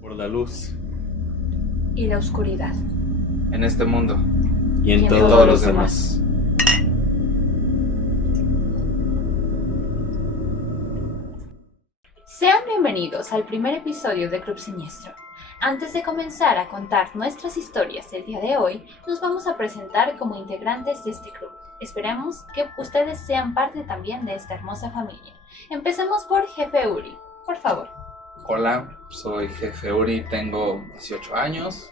Por la luz y la oscuridad. En este mundo. y en Y en todos, todos los los demás. Sean bienvenidos al primer episodio de Club Siniestro. Antes de comenzar a contar nuestras historias del día de hoy, nos vamos a presentar como integrantes de este club. Esperemos que ustedes sean parte también de esta hermosa familia. Empecemos por Jefe Uri, por favor. Hola, soy Jefe Uri, tengo 18 años.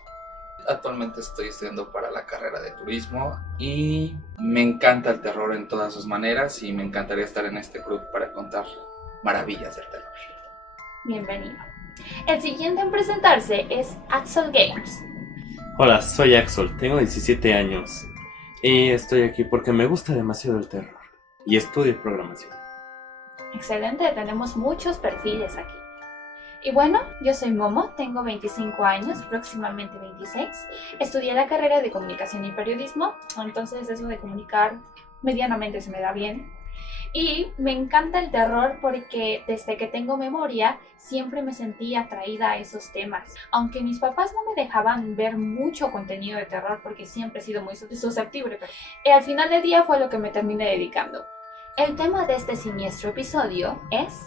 Actualmente estoy estudiando para la carrera de turismo y me encanta el terror en todas sus maneras y me encantaría estar en este club para contar maravillas del terror. Bienvenido. El siguiente en presentarse es Axel Games. Hola, soy Axel, tengo 17 años y estoy aquí porque me gusta demasiado el terror y estudio programación. Excelente, tenemos muchos perfiles aquí. Y bueno, yo soy Momo, tengo 25 años, próximamente 26. Estudié la carrera de comunicación y periodismo, entonces eso de comunicar medianamente se me da bien. Y me encanta el terror porque desde que tengo memoria siempre me sentí atraída a esos temas. Aunque mis papás no me dejaban ver mucho contenido de terror porque siempre he sido muy susceptible, pero al final del día fue lo que me terminé dedicando. El tema de este siniestro episodio es...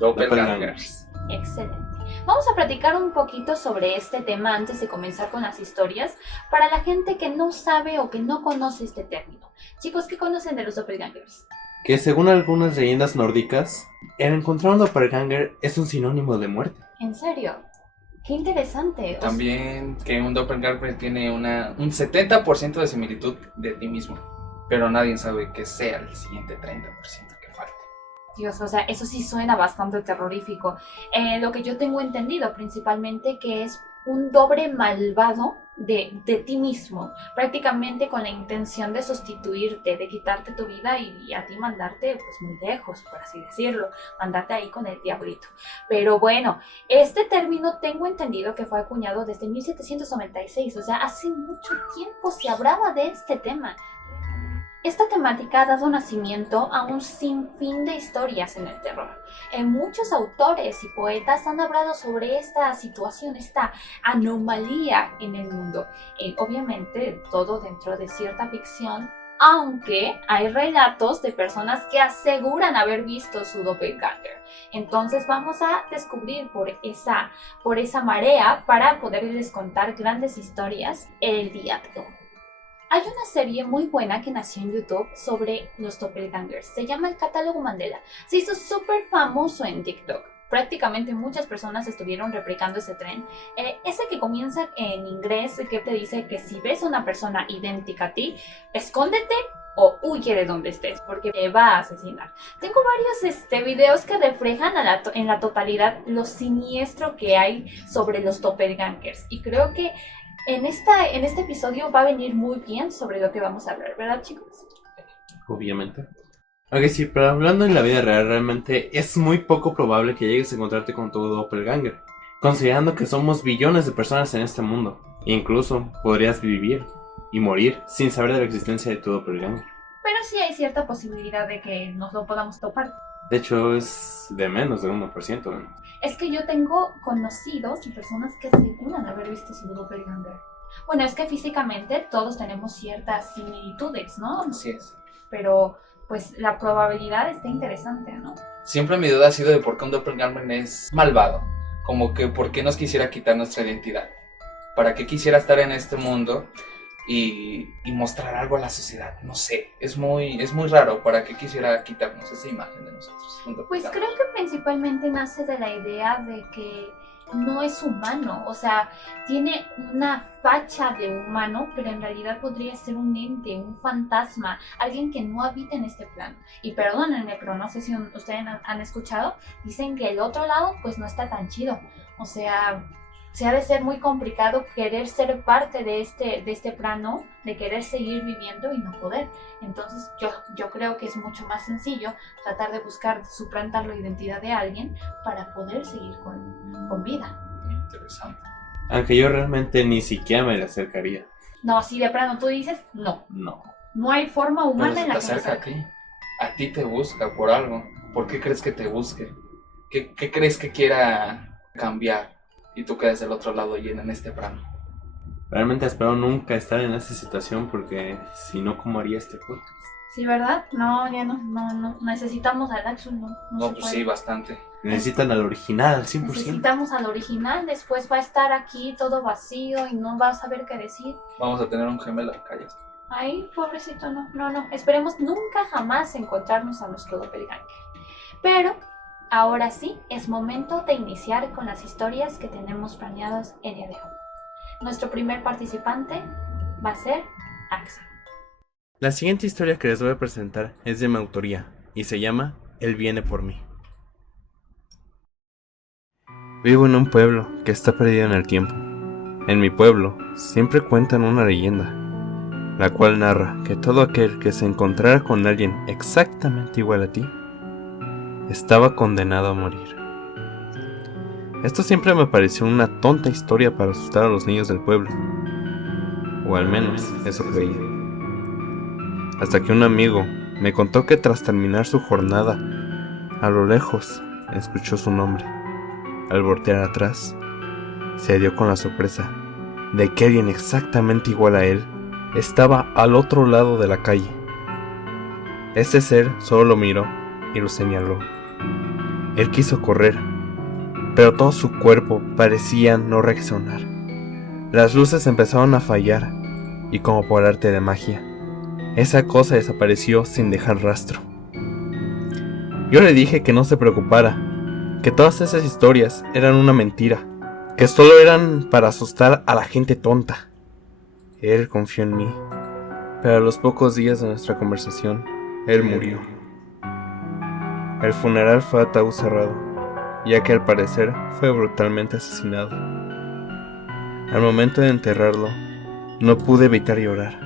Doppelgangers. Excelente. Vamos a platicar un poquito sobre este tema antes de comenzar con las historias para la gente que no sabe o que no conoce este término. Chicos, ¿qué conocen de los doppelgangers? Que según algunas leyendas nórdicas, el encontrar un doppelganger es un sinónimo de muerte. ¿En serio? Qué interesante. También que un doppelganger tiene un 70% de similitud de ti mismo, pero nadie sabe que sea el siguiente 30% que falta. Dios, o sea, eso sí suena bastante terrorífico. Lo que yo tengo entendido principalmente que es un doble malvado de ti mismo, prácticamente con la intención de sustituirte, de quitarte tu vida y a ti mandarte pues muy lejos, por así decirlo, mandarte ahí con el diablito. Pero bueno, este término tengo entendido que fue acuñado desde 1796, o sea, hace mucho tiempo se hablaba de este tema. Esta temática ha dado nacimiento a un sinfín de historias en el terror. Muchos autores y poetas han hablado sobre esta situación, esta anomalía en el mundo. Obviamente todo dentro de cierta ficción, aunque hay relatos de personas que aseguran haber visto su doppelganger. Entonces vamos a descubrir por esa marea para poderles contar grandes historias el día de hoy. Hay una serie muy buena que nació en YouTube sobre los doppelgangers. Se llama El Catálogo Mandela. Se hizo súper famoso en TikTok. Prácticamente muchas personas estuvieron replicando ese tren. Ese que comienza en inglés, que te dice que si ves a una persona idéntica a ti, escóndete o huye de donde estés, porque te va a asesinar. Tengo varios videos que reflejan en la totalidad lo siniestro que hay sobre los doppelgangers. Y creo que en este episodio va a venir muy bien sobre lo que vamos a hablar, ¿verdad, chicos? Obviamente. Ok, sí, pero hablando en la vida real, realmente es muy poco probable que llegues a encontrarte con tu doppelganger, considerando que somos billones de personas en este mundo. Incluso podrías vivir y morir sin saber de la existencia de tu doppelganger. Pero sí hay cierta posibilidad de que nos lo podamos topar. De hecho, es de menos del 1%, ¿no? Es que yo tengo conocidos y personas que aseguran haber visto su doppelganger. Bueno, es que físicamente todos tenemos ciertas similitudes, ¿no? Así es. Pero pues la probabilidad está interesante, ¿no? Siempre mi duda ha sido de por qué un doppelganger es malvado. Como que por qué nos quisiera quitar nuestra identidad. ¿Para qué quisiera estar en este mundo y mostrar algo a la sociedad? No sé, es muy raro. ¿Para qué quisiera quitarnos esa imagen de nosotros? Pues creo que principalmente nace de la idea de que no es humano, o sea, tiene una facha de humano, pero en realidad podría ser un ente, un fantasma, alguien que no habita en este plano. Y perdónenme, pero no sé si ustedes han escuchado, dicen que el otro lado pues no está tan chido, o sea, se ha de ser muy complicado querer ser parte de este plano, de querer seguir viviendo y no poder. Entonces yo creo que es mucho más sencillo tratar de buscar suplantar la identidad de alguien para poder seguir con vida. Interesante. Aunque yo realmente ni siquiera me le acercaría. No, si de plano tú dices, no. No. No hay forma Pero humana se en te la que me acerca a acerque. ti. A ti te busca por algo. ¿Por qué crees que te busque? ¿Qué crees que quiera cambiar? Y tú quedas del otro lado y en este plano. Realmente espero nunca estar en esa situación porque si no, ¿cómo haría este podcast? Sí, ¿verdad? No, ya no. Necesitamos al Axel, no No, se pues puede. sí, bastante. Necesitan al original, al 100%. Necesitamos al original, después va a estar aquí todo vacío y no va a saber qué decir. Vamos a tener un gemelo, calles. Ay, pobrecito, no. Esperemos nunca jamás encontrarnos a nuestro doppelganger. Pero ahora sí, es momento de iniciar con las historias que tenemos planeadas el día de hoy. Nuestro primer participante va a ser Axel. La siguiente historia que les voy a presentar es de mi autoría y se llama Él viene por mí. Vivo en un pueblo que está perdido en el tiempo. En mi pueblo siempre cuentan una leyenda, la cual narra que todo aquel que se encontrara con alguien exactamente igual a ti, estaba condenado a morir. Esto siempre me pareció una tonta historia para asustar a los niños del pueblo, o al menos eso creía. Hasta que un amigo me contó que tras terminar su jornada, a lo lejos escuchó su nombre. Al voltear atrás, se dio con la sorpresa de que alguien exactamente igual a él estaba al otro lado de la calle. Ese ser solo lo miró y lo señaló. Él quiso correr, pero todo su cuerpo parecía no reaccionar. Las luces empezaron a fallar y como por arte de magia, esa cosa desapareció sin dejar rastro. Yo le dije que no se preocupara, que todas esas historias eran una mentira, que solo eran para asustar a la gente tonta. Él confió en mí, pero a los pocos días de nuestra conversación, él murió. El funeral fue a ataúd cerrado, ya que al parecer fue brutalmente asesinado. Al momento de enterrarlo, no pude evitar llorar.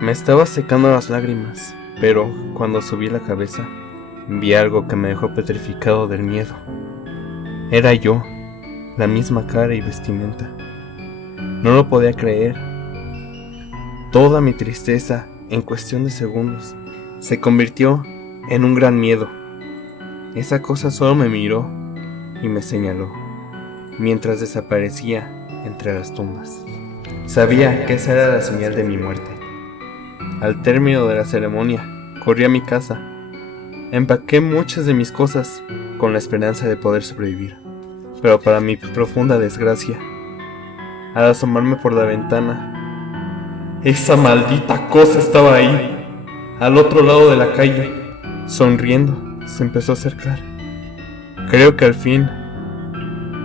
Me estaba secando las lágrimas, pero cuando subí la cabeza, vi algo que me dejó petrificado del miedo. Era yo, la misma cara y vestimenta. No lo podía creer. Toda mi tristeza, en cuestión de segundos, se convirtió en un gran miedo. Esa cosa solo me miró y me señaló, mientras desaparecía entre las tumbas. Sabía que esa era la señal de mi muerte. Al término de la ceremonia, corrí a mi casa. Empaqué muchas de mis cosas con la esperanza de poder sobrevivir. Pero para mi profunda desgracia, al asomarme por la ventana, esa maldita cosa estaba ahí, al otro lado de la calle, sonriendo, se empezó a acercar. Creo que al fin,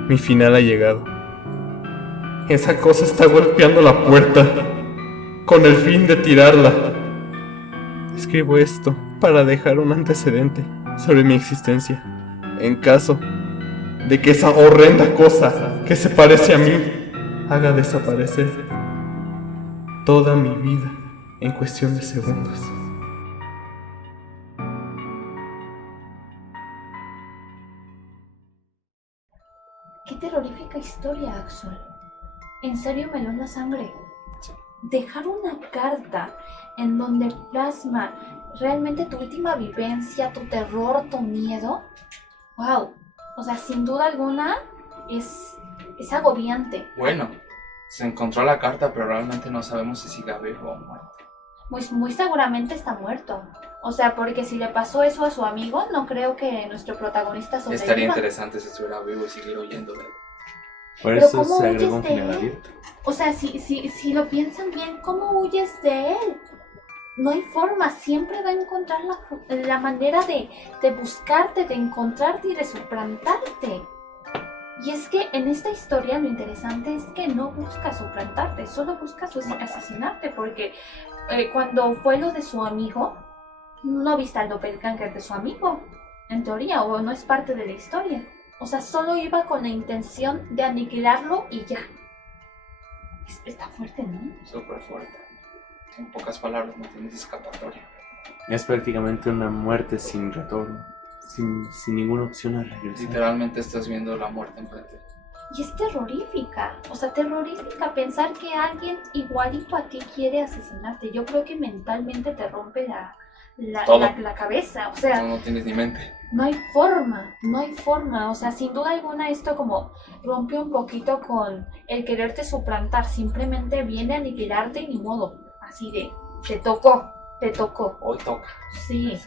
mi final ha llegado. Esa cosa está golpeando la puerta, con el fin de tirarla. Escribo esto para dejar un antecedente sobre mi existencia, en caso de que esa horrenda cosa que se parece a mí haga desaparecer toda mi vida en cuestión de segundos. Qué terrorífica historia, Axel. En serio me heló la sangre. Sí. Dejar una carta en donde plasma realmente tu última vivencia, tu terror, tu miedo. Wow. O sea, sin duda alguna es agobiante. Bueno, se encontró la carta, pero realmente no sabemos si sigue vivo o muerto. Muy seguramente está muerto. O sea, porque si le pasó eso a su amigo, no creo que nuestro protagonista sobreviva. Estaría interesante si estuviera vivo y seguir huyendo de él. Por Pero eso ¿cómo se agregó un huyes de final él? abierto. O sea, si lo piensan bien, ¿cómo huyes de él? No hay forma, siempre va a encontrar la manera de buscarte, de encontrarte y de suplantarte. Y es que en esta historia lo interesante es que no busca suplantarte, solo busca asesinarte, porque cuando fue lo de su amigo, no viste al doppelganger de su amigo, en teoría, o no es parte de la historia. O sea, solo iba con la intención de aniquilarlo y ya. Está fuerte, ¿no? Súper fuerte. En pocas palabras, no tienes escapatoria. Es prácticamente una muerte sin retorno, sin ninguna opción a regresar. Literalmente estás viendo la muerte enfrente. Y es terrorífica, o sea, terrorífica pensar que alguien igualito a ti quiere asesinarte. Yo creo que mentalmente te rompe la cabeza, o sea, No tienes ni mente. no hay forma, o sea, sin duda alguna esto como rompe un poquito con el quererte suplantar, simplemente viene a aniquilarte y ni modo, así de, te tocó, Hoy toca. sí.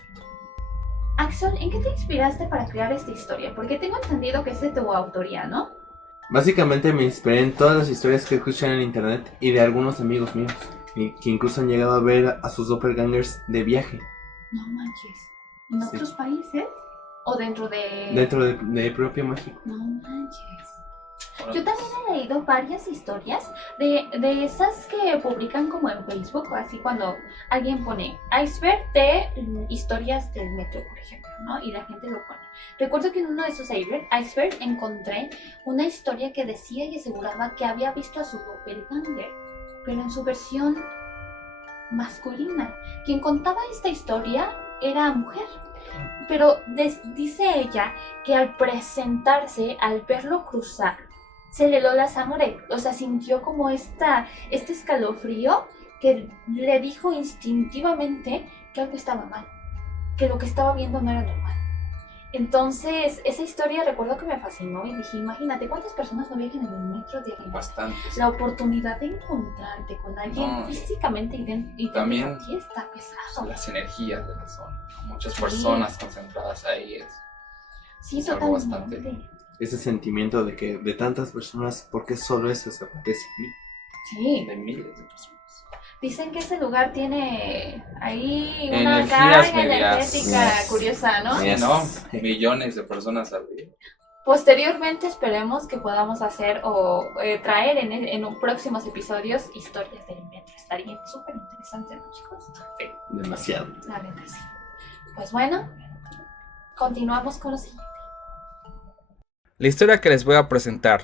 Axel, ¿en qué te inspiraste para crear esta historia? Porque tengo entendido que es de tu autoría, ¿no? Básicamente me inspiré en todas las historias que escuchan en internet y de algunos amigos míos, y que incluso han llegado a ver a sus doppelgangers de viaje, No manches. ¿En Sí. otros países? ¿O dentro de...? dentro de propio México. No manches. Bueno, Yo también he leído varias historias de esas que publican como en Facebook, o así cuando alguien pone iceberg de historias del metro, por ejemplo, ¿no? Y la gente lo pone. Recuerdo que en uno de esos iceberg encontré una historia que decía y aseguraba que había visto a su doppelganger, pero en su versión masculina. Quien contaba esta historia era mujer. Pero dice ella que al presentarse, al verlo cruzar, se le heló la sangre. O sea, sintió como este escalofrío que le dijo instintivamente que algo estaba mal, que lo que estaba viendo no era normal. Entonces, esa historia recuerdo que me fascinó y dije, imagínate cuántas personas no viajan en el metro de bastantes. la oportunidad de encontrarte con alguien No. físicamente idéntico También a ti está pesado. Las energías de la zona. Muchas Sí. personas concentradas ahí. Sí, es algo totalmente. bastante. Ese sentimiento de que de tantas personas, ¿por qué solo eso se aparece en mí? Sí, De miles de personas. dicen que ese lugar tiene ahí una Energías carga medias. energética Yes. curiosa, ¿no? Sí, Yes. ¿no? Millones de personas al día. Posteriormente esperemos que podamos hacer o traer en próximos episodios historias del metro. Estaría súper interesante, ¿no, chicos? Sí, Demasiado. la neta sí. Pues bueno, continuamos con lo siguiente. La historia que les voy a presentar,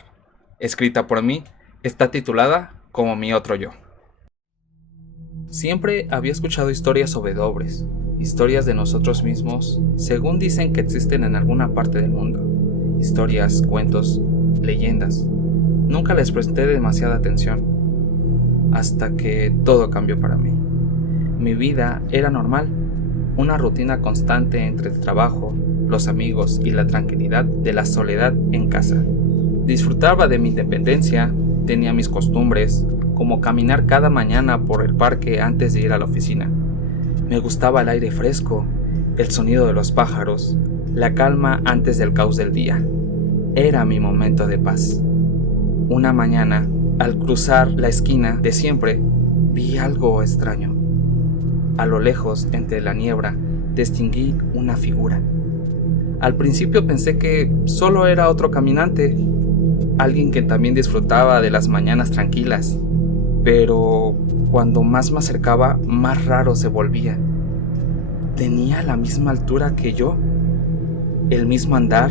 escrita por mí, está titulada Como mi otro yo. Siempre había escuchado historias sobre dobles, historias de nosotros mismos, según dicen que existen en alguna parte del mundo. Historias, cuentos, leyendas. Nunca les presté demasiada atención, hasta que todo cambió para mí. Mi vida era normal, una rutina constante entre el trabajo, los amigos y la tranquilidad de la soledad en casa. Disfrutaba de mi independencia, tenía mis costumbres, como caminar cada mañana por el parque antes de ir a la oficina. Me gustaba el aire fresco, el sonido de los pájaros, la calma antes del caos del día. Era mi momento de paz. Una mañana, al cruzar la esquina de siempre, vi algo extraño. A lo lejos, entre la niebla, distinguí una figura. Al principio pensé que solo era otro caminante, alguien que también disfrutaba de las mañanas tranquilas. Pero cuando más me acercaba, más raro se volvía. Tenía la misma altura que yo, el mismo andar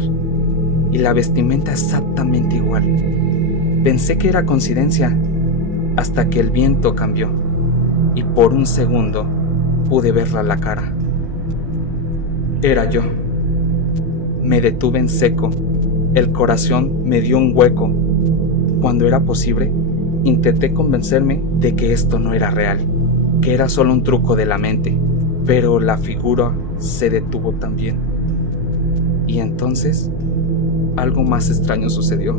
y la vestimenta exactamente igual. Pensé que era coincidencia, hasta que el viento cambió y por un segundo pude verla a la cara. Era yo. Me detuve en seco, el corazón me dio un hueco. Cuando era posible, intenté convencerme de que esto no era real, que era solo un truco de la mente, pero la figura se detuvo también. Y entonces, algo más extraño sucedió.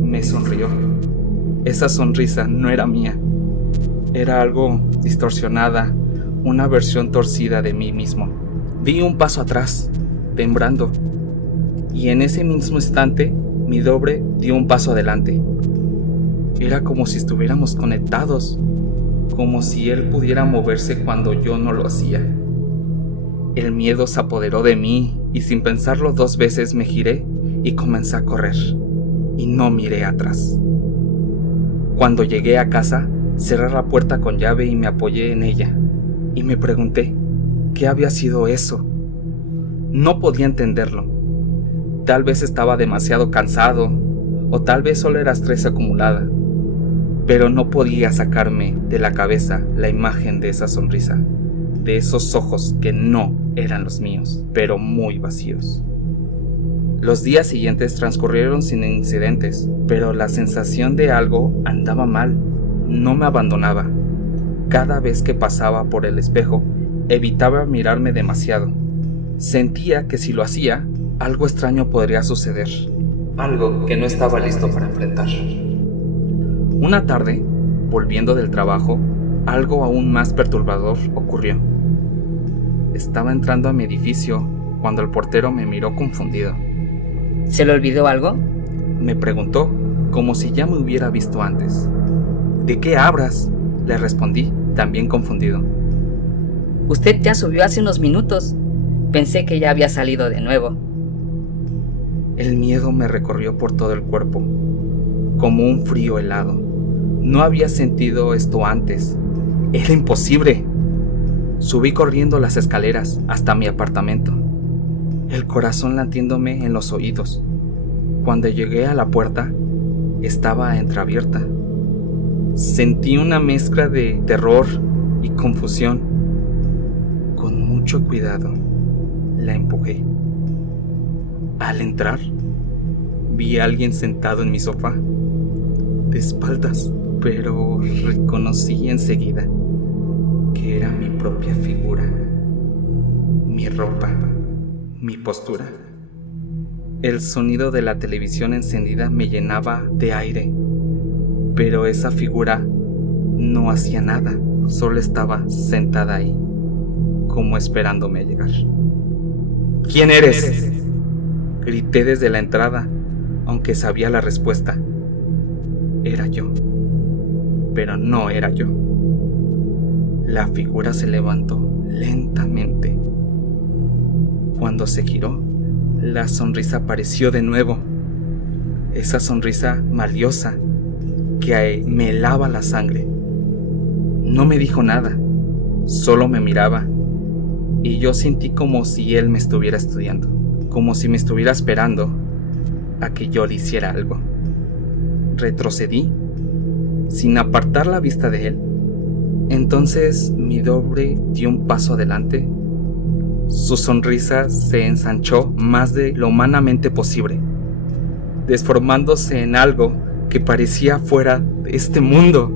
Me sonrió. Esa sonrisa no era mía. Era algo distorsionada, una versión torcida de mí mismo. Di un paso atrás, temblando, y en ese mismo instante, mi doble dio un paso adelante. Era como si estuviéramos conectados, como si él pudiera moverse cuando yo no lo hacía. El miedo se apoderó de mí y sin pensarlo 2 veces me giré y comencé a correr, y no miré atrás. Cuando llegué a casa, cerré la puerta con llave y me apoyé en ella, y me pregunté, ¿qué había sido eso? No podía entenderlo. Tal vez estaba demasiado cansado, o tal vez solo era estrés acumulada, pero no podía sacarme de la cabeza la imagen de esa sonrisa, de esos ojos que no eran los míos, pero muy vacíos. Los días siguientes transcurrieron sin incidentes, pero la sensación de algo andaba mal, no me abandonaba. Cada vez que pasaba por el espejo, evitaba mirarme demasiado. Sentía que si lo hacía, algo extraño podría suceder, algo que no estaba listo para enfrentar. Una tarde, volviendo del trabajo, algo aún más perturbador ocurrió. Estaba entrando a mi edificio cuando el portero me miró confundido. ¿Se le olvidó algo? Me preguntó, como si ya me hubiera visto antes. ¿De qué hablas?, le respondí, también confundido. Usted ya subió hace unos minutos. Pensé que ya había salido de nuevo. El miedo me recorrió por todo el cuerpo, como un frío helado. No había sentido esto antes. Era imposible. Subí corriendo las escaleras hasta mi apartamento, el corazón latiéndome en los oídos. Cuando llegué a la puerta, estaba entreabierta. Sentí una mezcla de terror y confusión. Con mucho cuidado, la empujé. Al entrar, vi a alguien sentado en mi sofá, de espaldas, pero reconocí enseguida que era mi propia figura, mi ropa, mi postura. El sonido de la televisión encendida me llenaba de aire, pero esa figura no hacía nada, solo estaba sentada ahí, como esperándome a llegar. ¿Quién eres?, grité desde la entrada, aunque sabía la respuesta. Era yo, pero no era yo. La figura se levantó lentamente. Cuando se giró, la sonrisa apareció de nuevo. Esa sonrisa maliosa que me helaba la sangre. No me dijo nada, solo me miraba, y yo sentí como si él me estuviera estudiando, como si me estuviera esperando a que yo le hiciera algo. Retrocedí, sin apartar la vista de él. Entonces mi doble dio un paso adelante. Su sonrisa se ensanchó más de lo humanamente posible, desformándose en algo que parecía fuera de este mundo.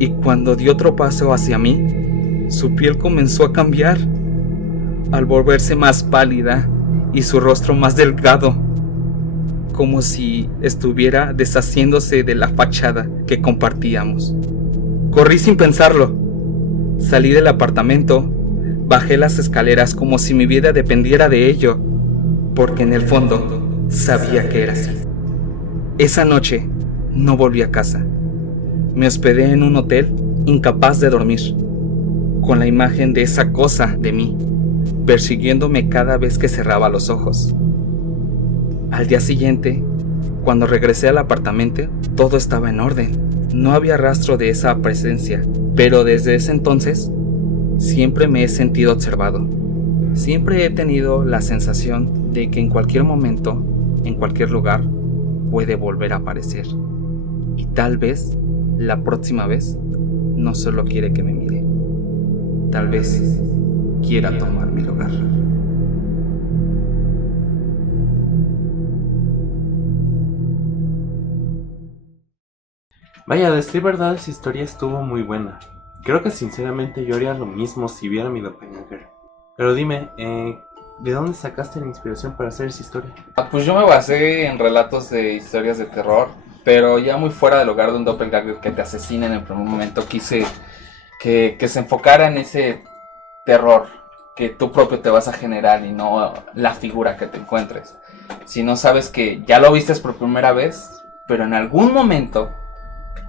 Y cuando dio otro paso hacia mí, su piel comenzó a cambiar, al volverse más pálida y su rostro más delgado, como si estuviera deshaciéndose de la fachada que compartíamos. Corrí sin pensarlo. Salí del apartamento, bajé las escaleras como si mi vida dependiera de ello, porque en el fondo sabía que era así. Esa noche no volví a casa. Me hospedé en un hotel, incapaz de dormir, con la imagen de esa cosa de mí, persiguiéndome cada vez que cerraba los ojos. Al día siguiente, cuando regresé al apartamento, todo estaba en orden. No había rastro de esa presencia, pero desde ese entonces, siempre me he sentido observado. Siempre he tenido la sensación de que en cualquier momento, en cualquier lugar, puede volver a aparecer. Y tal vez, la próxima vez, no solo quiere que me mire. Tal vez quiera tomar mi lugar. Vaya, a decir verdad, esa historia estuvo muy buena. Creo que sinceramente yo haría lo mismo si viera mi doppelganger. Pero dime, ¿de dónde sacaste la inspiración para hacer esa historia? Pues yo me basé en relatos de historias de terror, pero ya muy fuera del lugar de un doppelganger que te asesina en el primer momento. Quise que se enfocara en ese terror que tú propio te vas a generar y no la figura que te encuentres. Si no sabes que ya lo vistes por primera vez, pero en algún momento,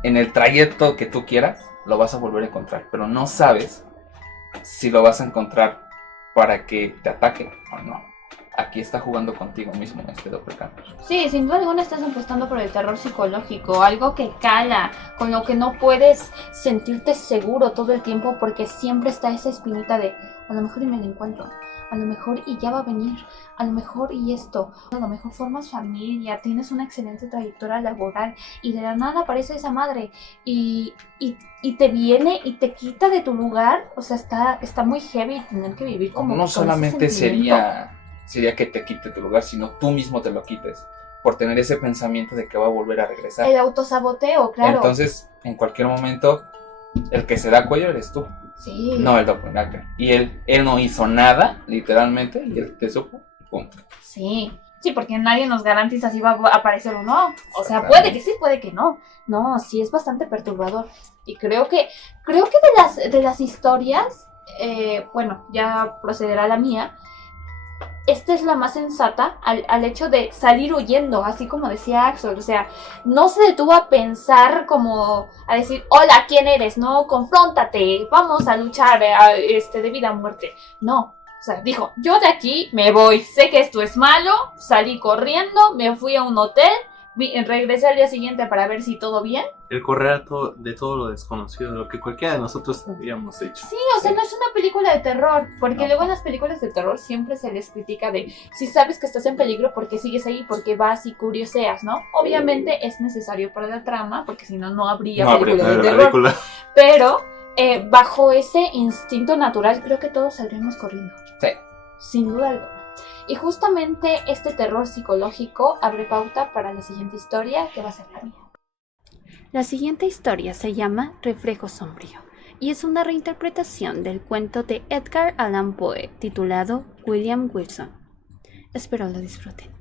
en el trayecto que tú quieras, lo vas a volver a encontrar, pero no sabes si lo vas a encontrar para que te ataque o no. aquí está jugando contigo mismo este doppelganger. Sí, sin duda alguna estás apostando por el terror psicológico, algo que cala, con lo que no puedes sentirte seguro todo el tiempo porque siempre está esa espinita de a lo mejor y me la encuentro, a lo mejor y ya va a venir, a lo mejor y esto, a lo mejor formas familia, tienes una excelente trayectoria laboral y de la nada aparece esa madre y te viene y te quita de tu lugar. O sea, está muy heavy tener que vivir como No con ese solamente sentimiento. sería que te quite tu lugar, sino tú mismo te lo quites, por tener ese pensamiento de que va a volver a regresar. El autosaboteo, claro. Entonces, en cualquier momento, el que se da cuello eres tú, Sí. no el doppelganger. Y él no hizo nada, literalmente, y él te supo, pum. Sí, porque nadie nos garantiza si va a aparecer o no. O sea, Exactamente. puede que sí, puede que no. No, sí es bastante perturbador. Y creo que de las historias, bueno, ya procederá la mía. Esta es la más sensata al hecho de salir huyendo, así como decía Axel. O sea, no se detuvo a pensar como a decir, hola, ¿quién eres? No, confróntate, vamos a luchar de vida a muerte. No. O sea, dijo, yo de aquí me voy, sé que esto es malo, salí corriendo, me fui a un hotel, regresé al día siguiente para ver si todo bien. El correr de todo lo desconocido, lo que cualquiera de nosotros habíamos hecho. Sí, o sea, no es una película de terror, porque luego en las películas de terror siempre se les critica de, si sabes que estás en peligro, ¿por qué sigues ahí? ¿Por qué vas y curioseas, no? Obviamente es necesario para la trama, porque si no, no habría película de terror. Película. Pero bajo ese instinto natural, creo que todos saldríamos corriendo. Sí. Sin duda alguna. Y justamente este terror psicológico abre pauta para la siguiente historia, que va a ser la mía. La siguiente historia se llama Reflejo Sombrío y es una reinterpretación del cuento de Edgar Allan Poe titulado William Wilson. Espero lo disfruten.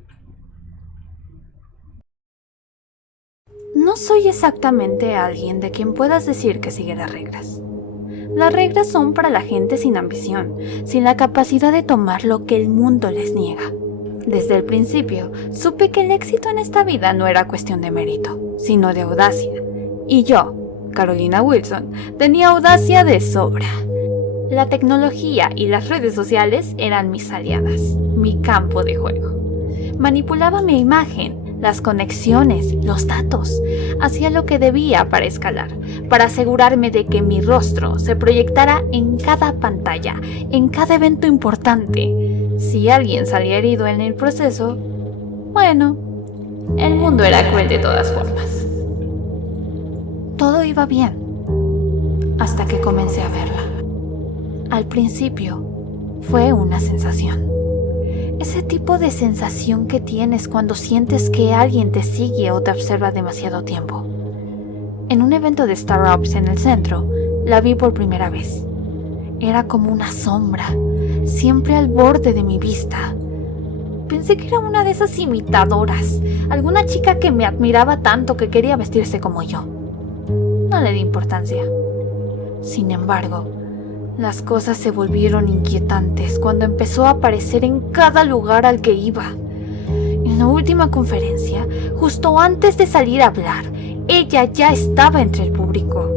No soy exactamente alguien de quien puedas decir que sigue las reglas. Las reglas son para la gente sin ambición, sin la capacidad de tomar lo que el mundo les niega. Desde el principio, supe que el éxito en esta vida no era cuestión de mérito, sino de audacia. Y yo, Carolina Wilson, tenía audacia de sobra. La tecnología y las redes sociales eran mis aliadas, mi campo de juego. Manipulaba mi imagen, las conexiones, los datos. Hacía lo que debía para escalar, para asegurarme de que mi rostro se proyectara en cada pantalla, en cada evento importante. Si alguien salía herido en el proceso, bueno, el mundo era cruel de todas formas. Todo iba bien, hasta que comencé a verla. Al principio, fue una sensación. Ese tipo de sensación que tienes cuando sientes que alguien te sigue o te observa demasiado tiempo. En un evento de startups en el centro, la vi por primera vez. Era como una sombra, siempre al borde de mi vista. Pensé que era una de esas imitadoras, alguna chica que me admiraba tanto que quería vestirse como yo. No le di importancia. Sin embargo, las cosas se volvieron inquietantes cuando empezó a aparecer en cada lugar al que iba. En la última conferencia, justo antes de salir a hablar, ella ya estaba entre el público.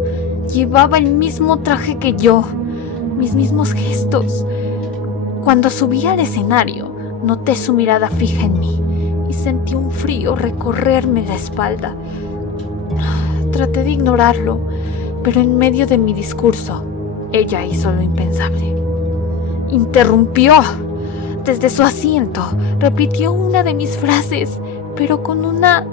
Llevaba el mismo traje que yo, mis mismos gestos. Cuando subí al escenario, noté su mirada fija en mí y sentí un frío recorrerme la espalda. Traté de ignorarlo, pero en medio de mi discurso, ella hizo lo impensable. Interrumpió. Desde su asiento, repitió una de mis frases, pero con una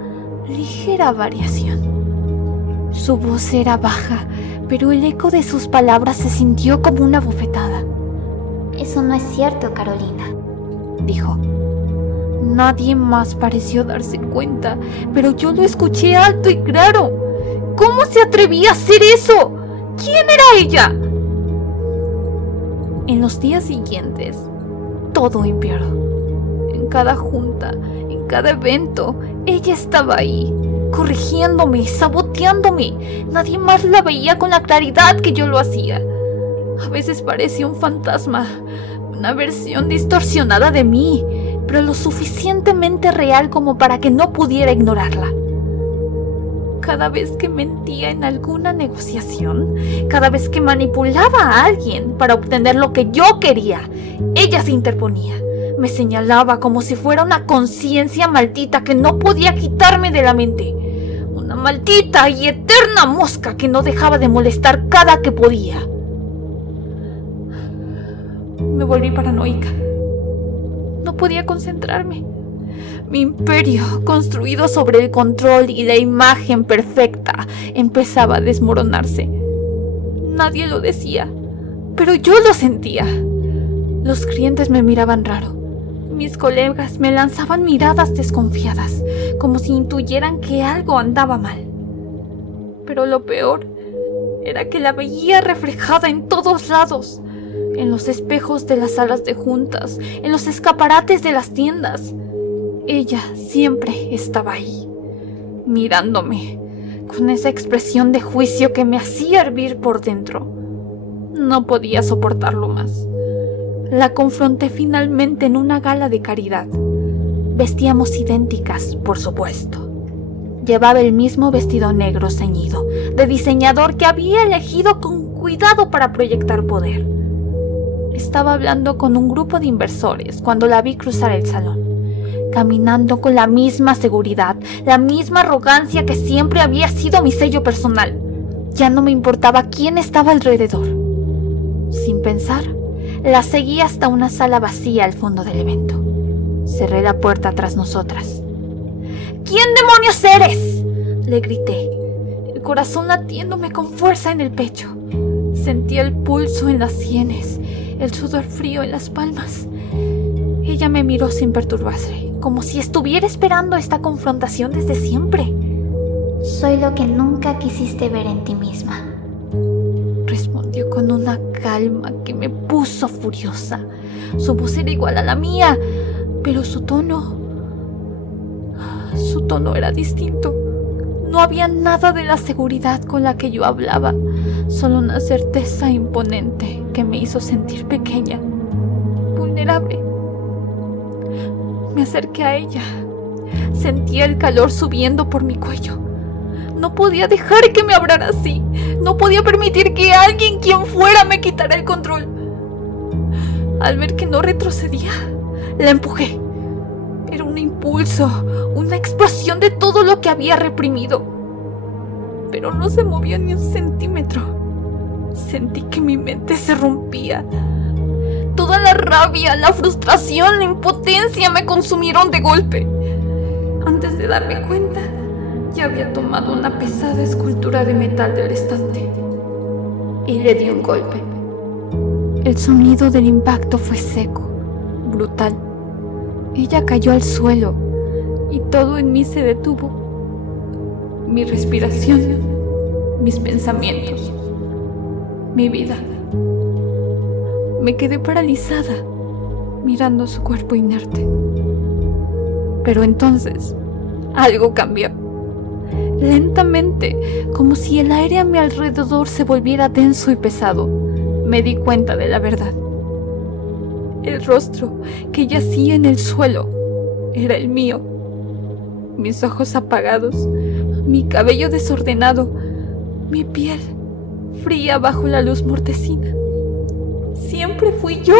ligera variación. Su voz era baja, pero el eco de sus palabras se sintió como una bofetada. Eso no es cierto, Carolina, dijo. Nadie más pareció darse cuenta, pero yo lo escuché alto y claro. ¿Cómo se atrevía a hacer eso? ¿Quién era ella? En los días siguientes, todo empeoró. En cada junta, en cada evento, ella estaba ahí, corrigiéndome, saboteándome. Nadie más la veía con la claridad que yo lo hacía. A veces parecía un fantasma, una versión distorsionada de mí, pero lo suficientemente real como para que no pudiera ignorarla. Cada vez que mentía en alguna negociación, cada vez que manipulaba a alguien para obtener lo que yo quería, ella se interponía. Me señalaba como si fuera una conciencia maldita que no podía quitarme de la mente. Una maldita y eterna mosca que no dejaba de molestar cada que podía. Me volví paranoica. No podía concentrarme. Mi imperio, construido sobre el control y la imagen perfecta, empezaba a desmoronarse. Nadie lo decía, pero yo lo sentía. Los clientes me miraban raro. Mis colegas me lanzaban miradas desconfiadas, como si intuyeran que algo andaba mal. Pero lo peor era que la veía reflejada en todos lados. En los espejos de las salas de juntas, en los escaparates de las tiendas. Ella siempre estaba ahí, mirándome, con esa expresión de juicio que me hacía hervir por dentro. No podía soportarlo más. La confronté finalmente en una gala de caridad. Vestíamos idénticas, por supuesto. Llevaba el mismo vestido negro ceñido, de diseñador que había elegido con cuidado para proyectar poder. Estaba hablando con un grupo de inversores cuando la vi cruzar el salón, caminando con la misma seguridad, la misma arrogancia que siempre había sido mi sello personal. Ya no me importaba quién estaba alrededor. Sin pensar, la seguí hasta una sala vacía al fondo del evento. Cerré la puerta tras nosotras. ¿Quién demonios eres?, le grité, el corazón latiéndome con fuerza en el pecho. Sentía el pulso en las sienes, el sudor frío en las palmas. Ella me miró sin perturbarse, como si estuviera esperando esta confrontación desde siempre. Soy lo que nunca quisiste ver en ti misma. Respondió con una calma que me puso furiosa. Su voz era igual a la mía, pero su tono era distinto. No había nada de la seguridad con la que yo hablaba, solo una certeza imponente que me hizo sentir pequeña, vulnerable. Me acerqué a ella. Sentía el calor subiendo por mi cuello. No podía dejar que me hablara así. No podía permitir que alguien, quien fuera, me quitara el control. Al ver que no retrocedía, la empujé. Era un impulso, una explosión de todo lo que había reprimido. Pero no se movió ni un centímetro. Sentí que mi mente se rompía. Toda la rabia, la frustración, la impotencia me consumieron de golpe. Antes de darme cuenta, ya había tomado una pesada escultura de metal del estante y le di un golpe. El sonido del impacto fue seco, brutal. Ella cayó al suelo y todo en mí se detuvo. Mi respiración, mis pensamientos, mi vida. Me quedé paralizada, mirando su cuerpo inerte. Pero entonces, algo cambió. Lentamente, como si el aire a mi alrededor se volviera denso y pesado, me di cuenta de la verdad. El rostro que yacía en el suelo era el mío. Mis ojos apagados, mi cabello desordenado, mi piel fría bajo la luz mortecina. Siempre fui yo.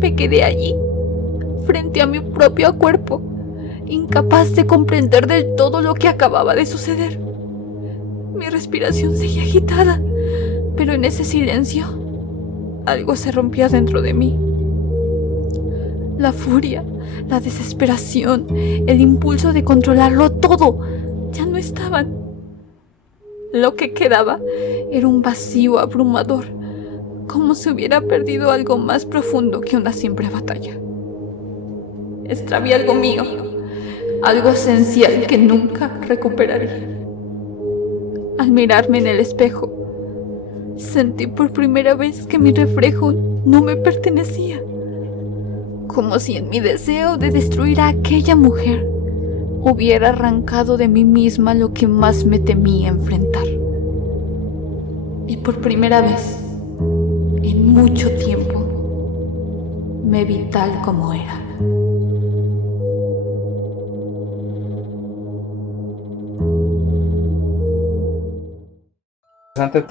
Me quedé allí, frente a mi propio cuerpo, incapaz de comprender del todo lo que acababa de suceder. Mi respiración seguía agitada, pero en ese silencio, algo se rompía dentro de mí. La furia, la desesperación, el impulso de controlarlo todo, ya no estaban. Lo que quedaba era un vacío abrumador, como si hubiera perdido algo más profundo que una simple batalla. Extravié algo mío, algo esencial que nunca recuperaría. Al mirarme en el espejo, sentí por primera vez que mi reflejo no me pertenecía, como si en mi deseo de destruir a aquella mujer hubiera arrancado de mí misma lo que más me temía enfrentar. Y por primera vez, en mucho tiempo, me vi tal como era. Interesante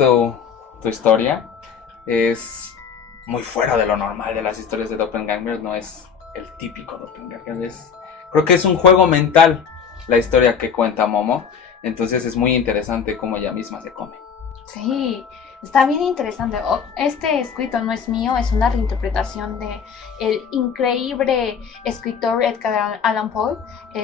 tu historia. Es muy fuera de lo normal de las historias de Doppelganger. No es el típico Doppelganger. Creo que es un juego mental la historia que cuenta Momo. Entonces es muy interesante cómo ella misma se come. Sí, está bien interesante. Este escrito no es mío, es una reinterpretación de el increíble escritor Edgar Allan Poe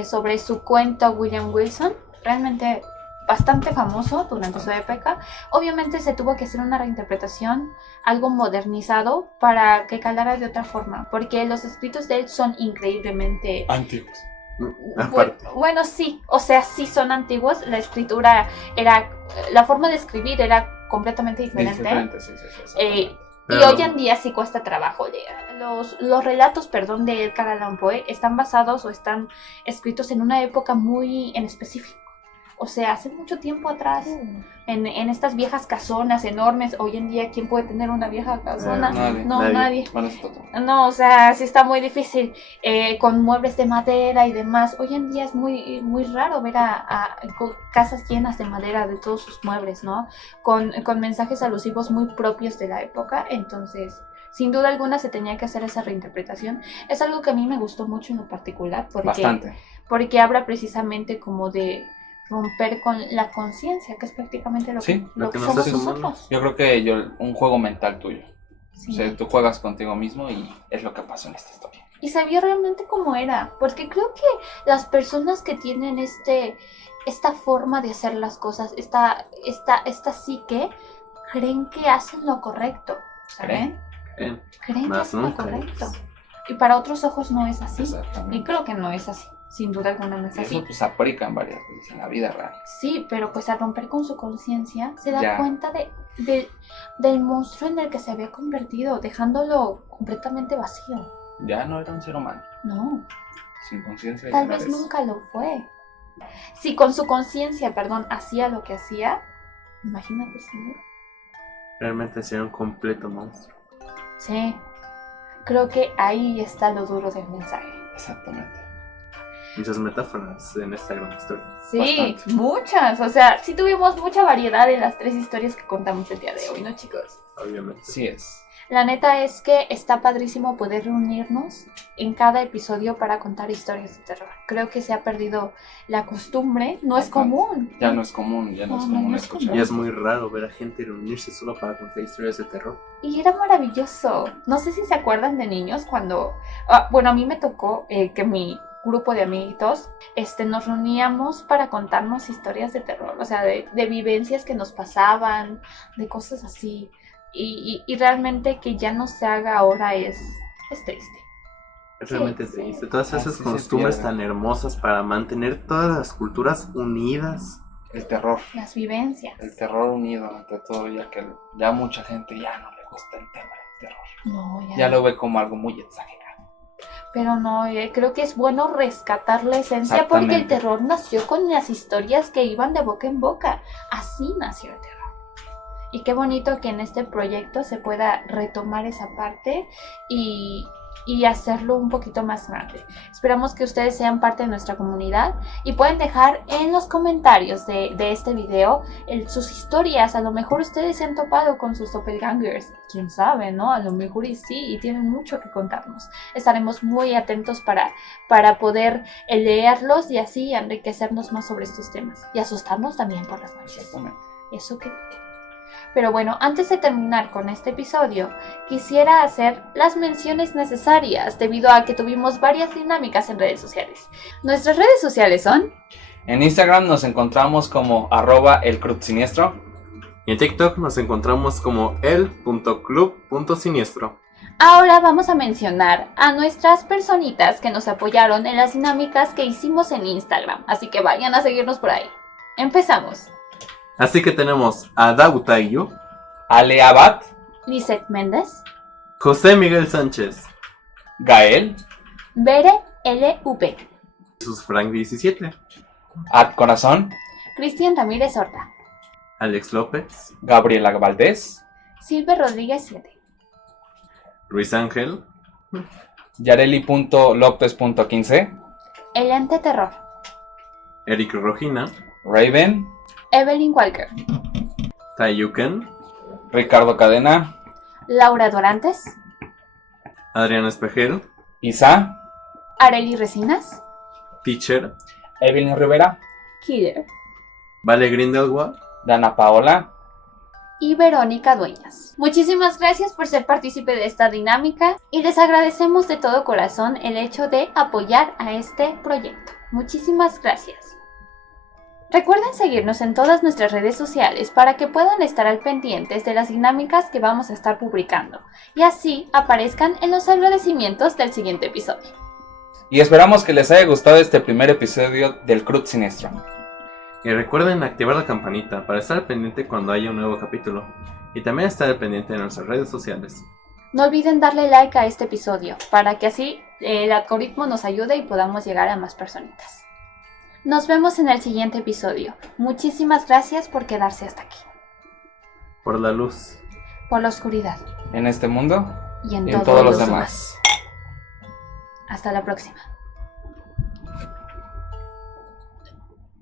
sobre su cuento William Wilson. Realmente bastante famoso durante su época. Obviamente se tuvo que hacer una reinterpretación, algo modernizado para que calara de otra forma, porque los escritos de él son increíblemente Antiguos. bueno, sí, o sea, sí son antiguos. La escritura era, la forma de escribir era completamente diferente. Y hoy en día sí cuesta trabajo leer. Los relatos, de Edgar Allan Poe están basados o están escritos en una época muy en específico. O sea, hace mucho tiempo atrás, en estas viejas casonas enormes. Hoy en día, ¿quién puede tener una vieja casona? Nadie. Bueno, es todo. No, o sea, sí está muy difícil, con muebles de madera y demás. Hoy en día es muy, muy raro ver con casas llenas de madera de todos sus muebles, ¿no? Con mensajes alusivos muy propios de la época. Entonces, sin duda alguna se tenía que hacer esa reinterpretación. Es algo que a mí me gustó mucho en lo particular, porque habla precisamente como de romper con la conciencia, que es prácticamente lo que somos nosotros. Yo creo que un juego mental tuyo. Sí. O sea, tú juegas contigo mismo y es lo que pasó en esta historia. Y sabía realmente cómo era, porque creo que las personas que tienen esta forma de hacer las cosas, esta psique, creen que hacen lo correcto, ¿saben? Creen que hacen lo correcto. Y para otros ojos no es así. Exactamente. Y creo que no es así. Sin duda alguna no es así. Eso pues aplica en varias veces en la vida real. Sí, pero pues al romper con su conciencia se da cuenta del monstruo en el que se había convertido, dejándolo completamente vacío. Ya no era un ser humano. No. Sin conciencia. Tal vez nunca lo fue. Si con su conciencia, hacía lo que hacía, imagínate si no. Realmente sería un completo monstruo. Sí. Creo que ahí está lo duro del mensaje. Exactamente. Muchas metáforas en esta gran historia. Sí, Bastante. Muchas. O sea, sí tuvimos mucha variedad en las 3 historias que contamos el día de hoy, ¿no, chicos? Obviamente. Sí es. La neta es que está padrísimo poder reunirnos en cada episodio para contar historias de terror. Creo que se ha perdido la costumbre. No es común. Ya no es común, No es escuchar. Y es muy raro ver a gente reunirse solo para contar historias de terror. Y era maravilloso. No sé si se acuerdan de niños cuando... a mí me tocó que mi grupo de amiguitos nos reuníamos para contarnos historias de terror. O sea, de vivencias que nos pasaban, de cosas así. Y realmente que ya no se haga ahora es triste. Es realmente Sí. triste. Todas esas sí se costumbres pierde. tan hermosas para mantener todas las culturas unidas. El terror. Las vivencias. El terror unido ante todo, ya que ya mucha gente ya no le gusta el tema del terror. No, Ya lo ve como algo muy exagerado. Pero no, creo que es bueno rescatar la esencia porque el Exactamente. terror nació con las historias que iban de boca en boca. Así nació el terror. Y qué bonito que en este proyecto se pueda retomar esa parte y hacerlo un poquito más grande. Esperamos que ustedes sean parte de nuestra comunidad y pueden dejar en los comentarios de este video sus historias. A lo mejor ustedes se han topado con sus doppelgangers. Quién sabe, ¿no? A lo mejor y sí, y tienen mucho que contarnos. Estaremos muy atentos para poder leerlos y así enriquecernos más sobre estos temas. Y asustarnos también por las noches. Exactamente. Eso que... Pero bueno, antes de terminar con este episodio, quisiera hacer las menciones necesarias debido a que tuvimos varias dinámicas en redes sociales. Nuestras redes sociales son... En Instagram nos encontramos como @elcruzsiniestro. Y en TikTok nos encontramos como el.club.siniestro. Ahora vamos a mencionar a nuestras personitas que nos apoyaron en las dinámicas que hicimos en Instagram, así que vayan a seguirnos por ahí. Empezamos. Así que tenemos a Dautayu, Ale Abad, Lizeth Méndez, José Miguel Sánchez, Gael, Bere LV, Jesús Frank 17, Corazón, Cristian Ramírez Horta, Alex López, Gabriela Valdés, Silver Rodríguez 7, Luis Ángel, Yareli.lopez.15, Elente Terror, Eric Rojina, Raven, Evelyn Walker, Tayuken, Ricardo Cadena, Laura Dorantes, Adrián Espejel, Isa, Arely Resinas, Teacher, Evelyn Rivera, Killer Vale Grindelwald, Dana Paola. y Verónica Dueñas. Muchísimas gracias por ser partícipe de esta dinámica y les agradecemos de todo corazón el hecho de apoyar a este proyecto. Muchísimas gracias. Recuerden seguirnos en todas nuestras redes sociales para que puedan estar al pendientes de las dinámicas que vamos a estar publicando y así aparezcan en los agradecimientos del siguiente episodio. Y esperamos que les haya gustado este primer episodio del Crud Siniestro. y recuerden activar la campanita para estar al pendiente cuando haya un nuevo capítulo, y también estar al pendiente en nuestras redes sociales. No olviden darle like a este episodio para que así el algoritmo nos ayude y podamos llegar a más personitas. Nos vemos en el siguiente episodio. Muchísimas gracias por quedarse hasta aquí. Por la luz. Por la oscuridad. En este mundo Y en y en todos todos los los demás. Hasta la próxima.